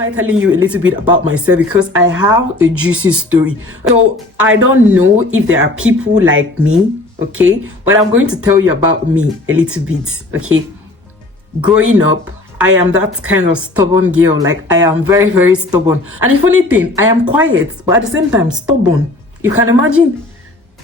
am I telling you a little bit about myself? Because I have a juicy story. So I don't know if there are people like me, okay, but I'm going to tell you about me a little bit, okay. Growing up, I am that kind of stubborn girl. Like, I am very, very stubborn. And the funny thing, I am quiet, but at the same time stubborn. You can imagine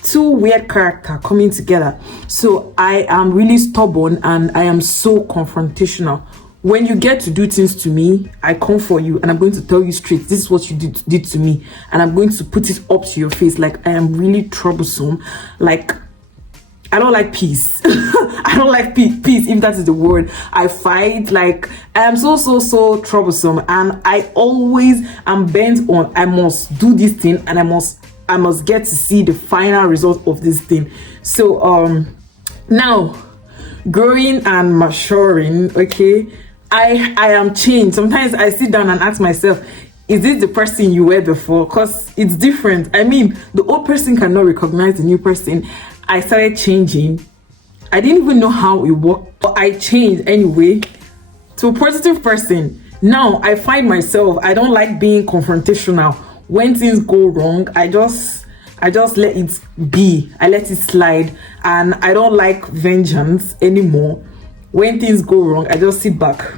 two weird characters coming together. So I am really stubborn and I am so confrontational. When you get to do things to me, I come for you and I'm going to tell you straight, this is what you did to me, and I'm going to put it up to your face. Like, I am really troublesome. Like, I don't like peace. I don't like peace, if that is the word. I fight. Like, I am so troublesome, and I always am bent on, I must do this thing, and I must get to see the final result of this thing. So now, growing and maturing, okay, I am changed. Sometimes I sit down and ask myself, is this the person you were before? Because it's different. I mean, the old person cannot recognize the new person. I started changing. I didn't even know how it worked, but I changed anyway to a positive person. Now I find myself, I don't like being confrontational. When things go wrong, I just let it be. I let it slide, and I don't like vengeance anymore. When things go wrong, I just sit back.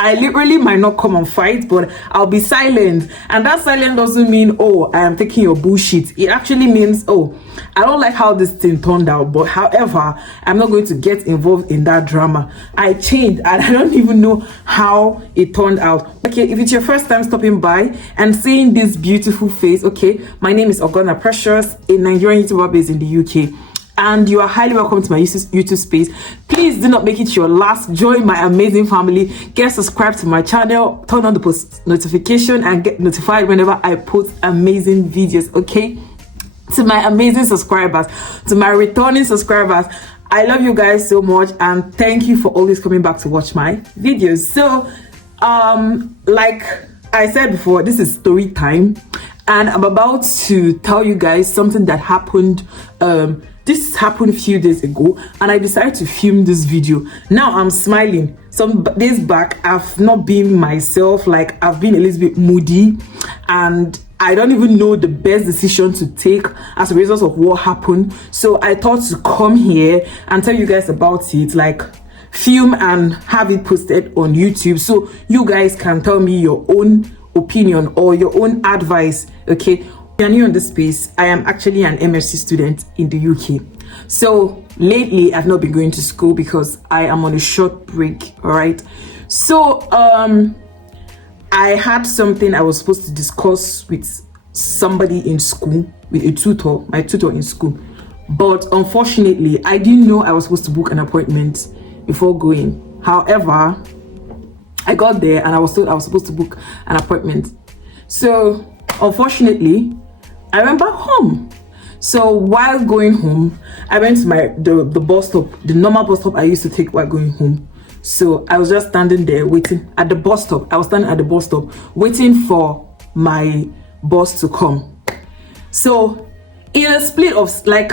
I literally might not come and fight, but I'll be silent. And that silence doesn't mean, oh, I am taking your bullshit. It actually means, oh, I don't like how this thing turned out, but however, I'm not going to get involved in that drama. I changed and I don't even know how it turned out. Okay, if it's your first time stopping by and seeing this beautiful face, okay, my name is Ogona Precious, a Nigerian YouTuber based in the UK. And you are highly welcome to my YouTube space. Please do not make it your last. Join my amazing family. Get subscribed to my channel. Turn on the post notification and get notified whenever I post amazing videos, okay? To my amazing subscribers, to my returning subscribers, I love you guys so much, and thank you for always coming back to watch my videos. So, like I said before, this is story time, and I'm about to tell you guys something that happened. This happened a few days ago, and I decided to film this video. Now I'm smiling. Some days back, I've not been myself. Like, I've been a little bit moody, and I don't even know the best decision to take as a result of what happened. So I thought to come here and tell you guys about it, like film and have it posted on YouTube, so you guys can tell me your own opinion or your own advice, okay? If you're new on this space, I am actually an MSc student in the UK. So lately, I've not been going to school because I am on a short break, all right? So I had something I was supposed to discuss with somebody in school, with a tutor, my tutor in school. But unfortunately, I didn't know I was supposed to book an appointment before going. However, I got there and I was told I was supposed to book an appointment. So unfortunately, I went back home. So while going home, I went to the bus stop, the normal bus stop I used to take while going home. So I was just standing there waiting at the bus stop. I was standing at the bus stop waiting for my bus to come. So in a split of like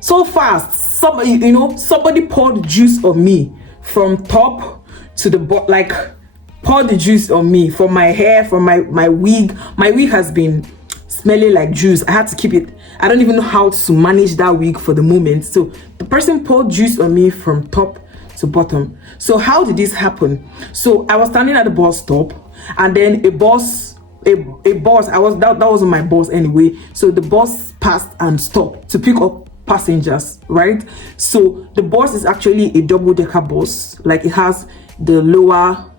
so fast, somebody poured juice on me from top to the bottom, like poured the juice on me from my hair, from my wig. My wig has been smelling like juice. I had to keep it. I don't even know how to manage that wig for the moment. So the person poured juice on me from top to bottom. So how did this happen? So I was standing at the bus stop, and then a bus, that wasn't my boss anyway. So the bus passed and stopped to pick up passengers, right? So the bus is actually a double-decker bus. Like, it has the lower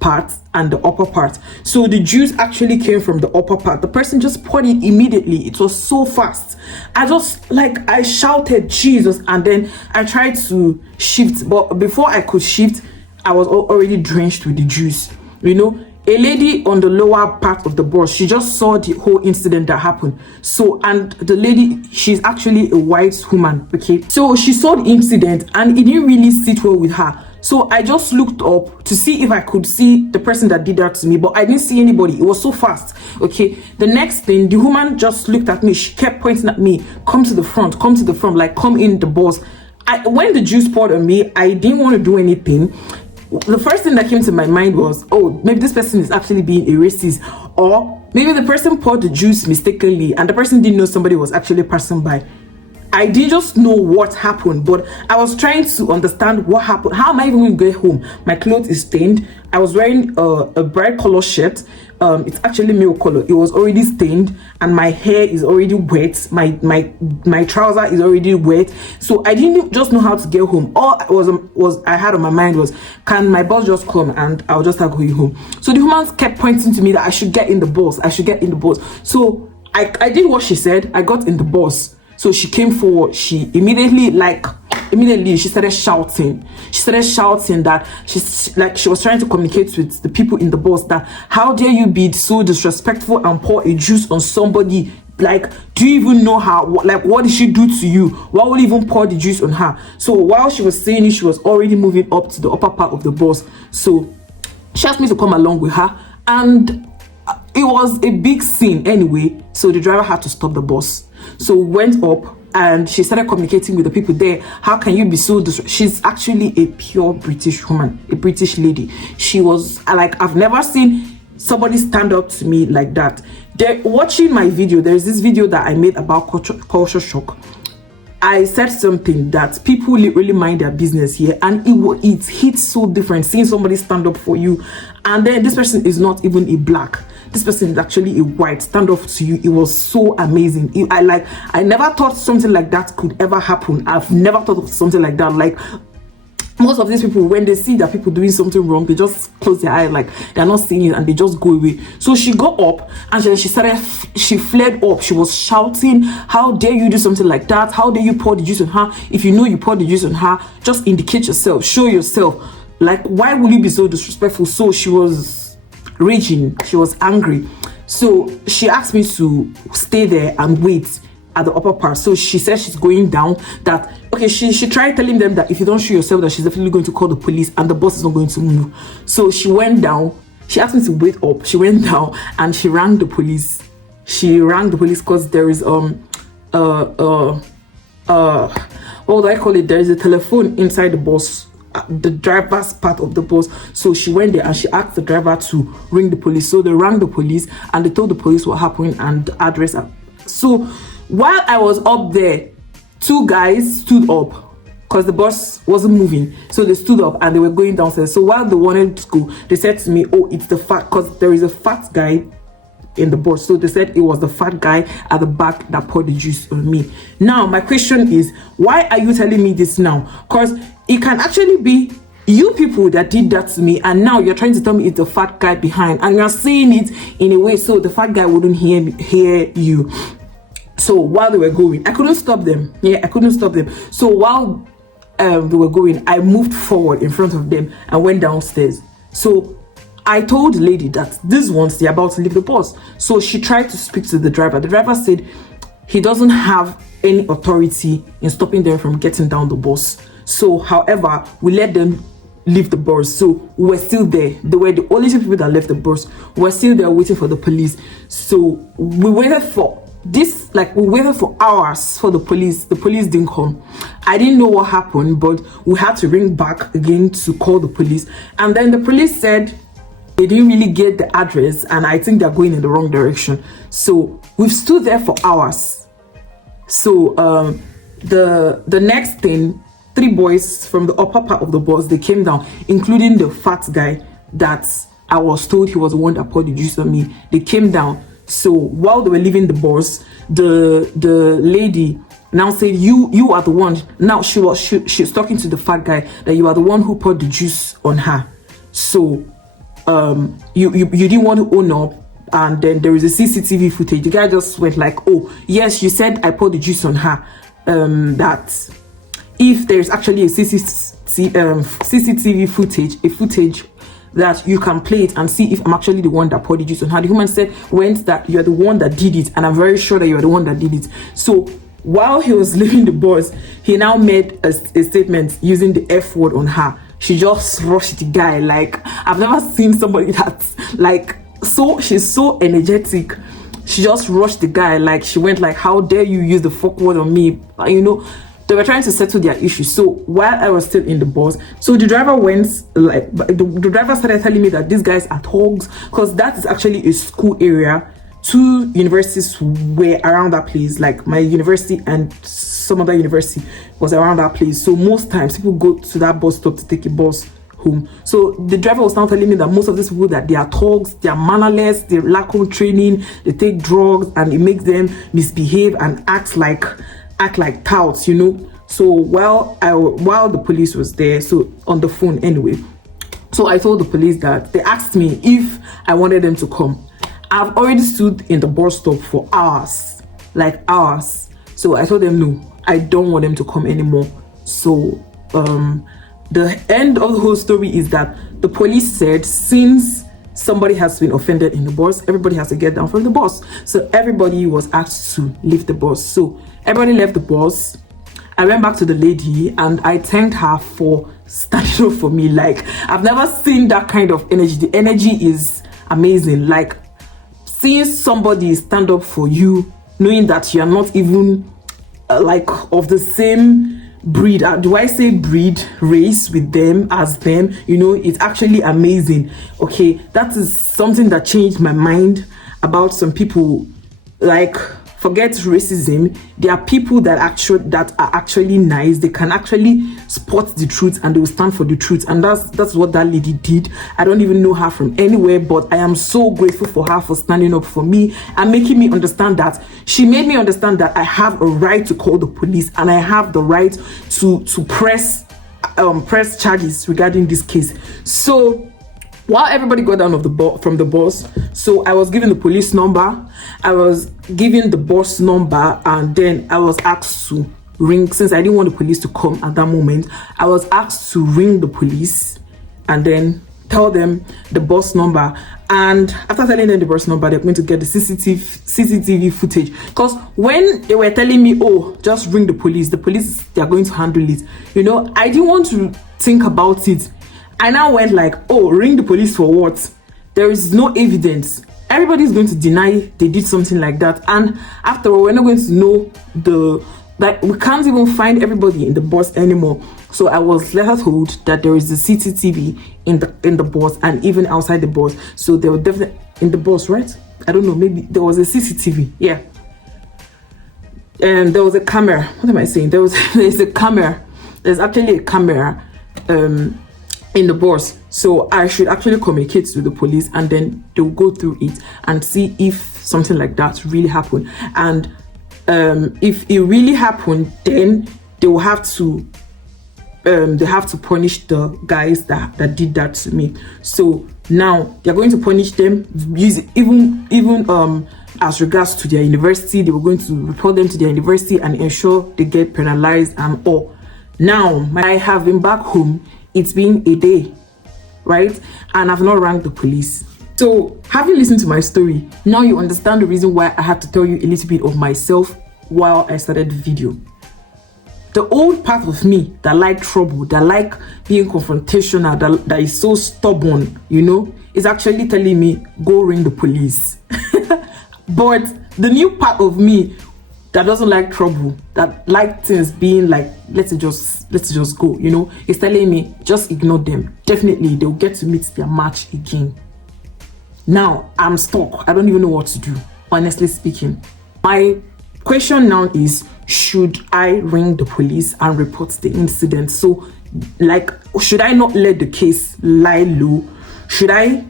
part and the upper part. So the juice actually came from the upper part. The person just poured it immediately. It was so fast. I shouted Jesus, and then I tried to shift, but before I could shift, I was already drenched with the juice. You know, a lady on the lower part of the bus, she just saw the whole incident that happened. So, and the lady, she's actually a white woman, okay? So she saw the incident and it didn't really sit well with her. So I just looked up to see if I could see the person that did that to me, but I didn't see anybody. It was so fast. Okay. The next thing, the woman just looked at me. She kept pointing at me. Come to the front, like come in the bus. When the juice poured on me, I didn't want to do anything. the first thing that came to my mind was, oh, maybe this person is actually being a racist, or maybe the person poured the juice mistakenly and the person didn't know somebody was actually passing by. I didn't just know what happened, but I was trying to understand what happened. How am I even going to get home? My clothes is stained. I was wearing a bright color shirt. It's actually milk color. It was already stained, and my hair is already wet. My trouser is already wet. So I didn't just know how to get home. All I had on my mind was, can my boss just come and I'll just start going home? So the woman kept pointing to me that I should get in the bus. I should get in the bus. So I did what she said. I got in the bus. So she came forward. She immediately she started shouting. She started shouting that she was trying to communicate with the people in the bus that, how dare you be so disrespectful and pour a juice on somebody? Like, do you even know how? Like, what did she do to you? Why would you even pour the juice on her? So while she was saying it, she was already moving up to the upper part of the bus. So she asked me to come along with her, and it was a big scene anyway. So the driver had to stop the bus. So we went up and she started communicating with the people there. How can you be so she's actually a pure British woman, a British lady. She was like, I've never seen somebody stand up to me like that. They're watching my video. There's this video that I made about culture shock. I said something that people really mind their business here, and it hits so different seeing somebody stand up for you, and then this person is not even a black. This person is actually a white, stand up to you. It was so amazing. I never thought something like that could ever happen. I've never thought of something like that. Like, most of these people, when they see that people doing something wrong, they just close their eye, like they're not seeing it, and they just go away. So she got up and she flared up. She was shouting, how dare you do something like that? How dare you pour the juice on her? If you know you poured the juice on her, just indicate yourself, show yourself. Like, why will you be so disrespectful? So she was raging, she was angry. So she asked me to stay there and wait at the upper part. So she said she's going down, that okay, she tried telling them that if you don't show yourself, that she's definitely going to call the police and the bus is not going to move. So she went down. She asked me to wait up. She went down and she rang the police. She rang the police because there is what would I call it? There is a telephone inside the bus, the driver's part of the bus. So she went there and she asked the driver to ring the police. So they rang the police and they told the police what happened and the address. So while I was up there, two guys stood up because the bus wasn't moving. So they stood up and they were going downstairs. So while they wanted to go, they said to me, oh, it's the fat, because there is a fat guy in the bus. So they said it was the fat guy at the back that poured the juice on me. Now my question is, why are you telling me this now? Because it can actually be you people that did that to me, and now you're trying to tell me it's the fat guy behind, and you're saying it in a way so the fat guy wouldn't hear you. So while they were going, I couldn't stop them. I couldn't stop them. So while they were going, I moved forward in front of them and went downstairs. So I told the lady that these ones, they're about to leave the bus. So she tried to speak to the driver. The driver said he doesn't have any authority in stopping them from getting down the bus. So, however, we let them leave the bus. So we were still there. They were the only two people that left the bus. We were still there waiting for the police. So we waited for we waited for hours for the police. The police didn't come. I didn't know what happened, but we had to ring back again to call the police. And then the police said they didn't really get the address, and I think they're going in the wrong direction. So we've stood there for hours. So the next thing, 3 boys from the upper part of the bus, they came down, including the fat guy that I was told he was the one that poured the juice on me. They came down. So while they were leaving the bus, the lady now said, you are the one. Now she's talking to the fat guy that you are the one who poured the juice on her. So you didn't want to own up. And then there is a CCTV footage. The guy just went like, oh yes, you said I poured the juice on her. That if there's actually a CCTV footage, that you can play it and see if I'm actually the one that poured the juice on her. The woman said, that you're the one that did it, and I'm very sure that you're the one that did it. So while he was leaving the bus, he now made a statement using the F word on her. She just rushed the guy. Like, I've never seen somebody that's like, so she's so energetic. She just rushed the guy. Like, she went like, how dare you use the fuck word on me? You know, they were trying to settle their issues. So while I was still in the bus, so the driver went, like, the driver started telling me that these guys are thugs, because that is actually a school area. 2 universities were around that place, like my university and some other university was around that place. So most times people go to that bus stop to take a bus home. So the driver was now telling me that most of these people, that they are thugs, they are mannerless, they lack of training, they take drugs, and it makes them misbehave and act like touts, you know. So while the police was there, so on the phone anyway, so I told the police that they asked me if I wanted them to come. I've already stood in the bus stop for hours, like hours. So I told them no, I don't want them to come anymore. So the end of the whole story is that the police said, since somebody has been offended in the bus, everybody has to get down from the bus. So everybody was asked to leave the bus. So everybody left the bus. I went back to the lady and I thanked her for standing up for me. Like, I've never seen that kind of energy. The energy is amazing. Like, seeing somebody stand up for you, knowing that you're not even like of the same breed, do I say breed, race with them as them, you know, it's actually amazing. Okay, that is something that changed my mind about some people. Like, forget racism, there are people that are actually nice. They can actually spot the truth and they will stand for the truth, and that's what that lady did. I don't even know her from anywhere, but I am so grateful for her for standing up for me and making me understand that. She made me understand that I have a right to call the police and I have the right to press charges regarding this case. So while everybody got down from the bus, so I was given the police number, I was given the bus number, and then I was asked to ring. Since I didn't want the police to come at that moment, I was asked to ring the police and then tell them the bus number. And after telling them the bus number, they're going to get the CCTV footage. Because when they were telling me, oh, just ring the police, they're going to handle it, you know, I didn't want to think about it. I now went like, oh, ring the police for what? There is no evidence. Everybody's going to deny they did something like that. And after all, we're not going to know we can't even find everybody in the bus anymore. So I was later told that there is a CCTV in the bus and even outside the bus. So they were definitely in the bus, right? I don't know, maybe there was a CCTV, yeah. And there was a camera. What am I saying? There's a camera. There's actually a camera in the bus. So I should actually communicate to the police and then they'll go through it and see if something like that really happened. And if it really happened, then they will have to punish the guys that did that to me. So now they're going to punish them, even as regards to their university. They were going to report them to their university and ensure they get penalized and all. Now I have been back home. It's been a day, right? And I've not rang the police. So having listened to my story, now you understand the reason why I had to tell you a little bit of myself while I started the video. The old part of me that like trouble, that like being confrontational, that is so stubborn, you know, is actually telling me, go ring the police. But the new part of me that doesn't like trouble, that like things being like, let's just go, you know, is telling me, just ignore them. Definitely, they'll get to meet their match again. Now, I'm stuck. I don't even know what to do, honestly speaking. My question now is, should I ring the police and report the incident? So, like, should I not let the case lie low? Should I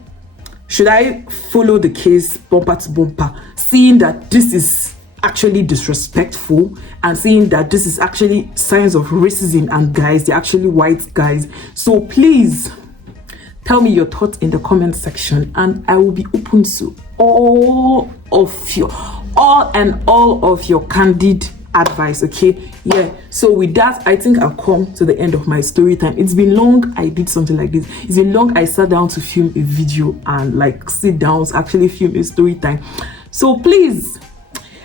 follow the case bumper to bumper, seeing that this is actually disrespectful and seeing that this is actually signs of racism and guys, they're actually white guys? So please tell me your thoughts in the comment section and I will be open to all of your candid advice. Okay, yeah. So with that, I think I've come to the end of my story time. It's been long I did something like this. It's been long I sat down to film a video and like sit down to actually film a story time. So please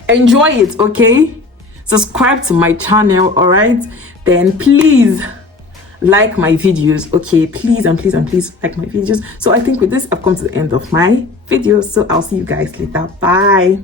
enjoy it, okay? Subscribe to my channel, all right? Then please like my videos, okay? Please and please and please like my videos. So I think with this, I've come to the end of my video. So I'll see you guys later. Bye.